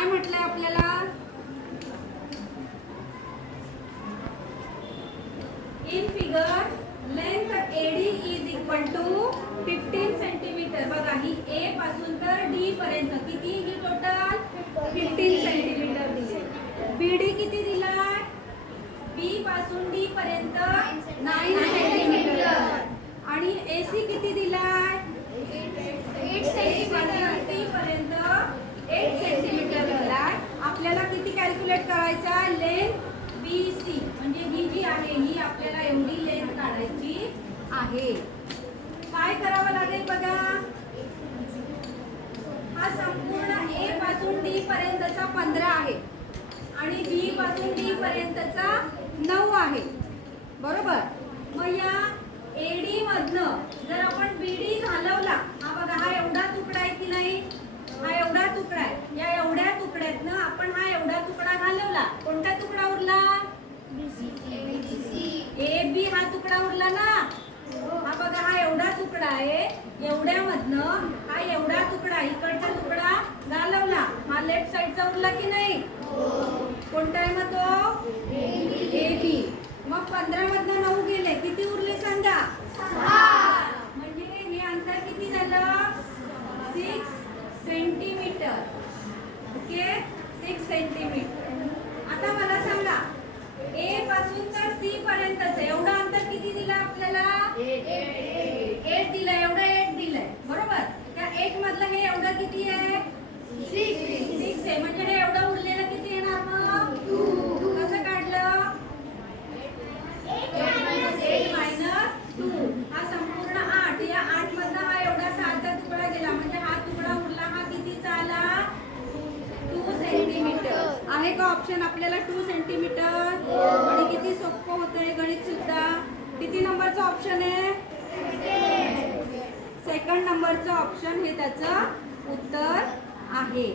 काय म्हटलंय आपल्याला? In figure length AD is equal to 15 centimetre. बघा ही A पासून तर D पर्यंत किती ही टोटल 15 सेंटीमीटर दिले. BD किती दिलाय? B पासून D पर्यंत 9 सेंटीमीटर. आणि AC किती दिलाय? 8 सेंटीमीटर. D पर्यंत 8 सेंटीमीटर दिलाय. आपल्याला किती कॅल्क्युलेट करायचा? लेंथ BC म्हणजे ही जी आहे ही आपल्याला एवढी लेंथ काढायची आहे. काय करावं लागेल बघा? हा संपूर्ण A पासून D पर्यंतचा 15 आहे आणि B पासून D पर्यंतचा 9 आहे. बरोबर. मग या AD मधनं जर आपण BD घालवला, हा बघा हा एवढा तुकडा आहे की नाही? हा एवढा तुकडा आहे. या एवढ्या तुकड्यातनं आपण हा एवढा तुकडा घालवला. कोणता तुकडा उरला? AB हा तुकडा उरला ना? हा बघा हा एवढा तुकडा आहे. एवढ्यामधनं हा एवढा तुकडा इकडचा तुकडा घालवला. हा लेफ्ट साइडचा उरला की नाही? कोणता आहे मग तो? AB. मग 15 मधनं 9 गेले, किती उरले सांगा? 6. म्हणजे हे अंतर किती झालं? 6 सेंटीमीटर. Okay, 6 centimetre. आता मला सांगा A पासून तर C पर्यंतच एवढं अंतर किती दिलं आपल्याला? 8 दिलं. एवढं 8 दिलंय. बरोबर. त्या 8 मधलं हे एवढं किती आहे? 6 आहे. म्हणजे हे एवढं उरलेलं किती येणार मग? 2. कसं काढलं? 8 मायनस 2. हा संपूर्ण 8. या 8 मधनं हा एवढा 6चा तुकडा गेला. म्हणजे हा तुकडा उरला. हा कितीचा आला? 2 सेंटीमीटर. आहे का ऑप्शन आपल्याला 2 सेंटीमीटर? आणि किती सोपं होतंय गणित सुद्धा. किती नंबरचं ऑप्शन आहे? सेकंड नंबरचं ऑप्शन हे त्याचं उत्तर आहे.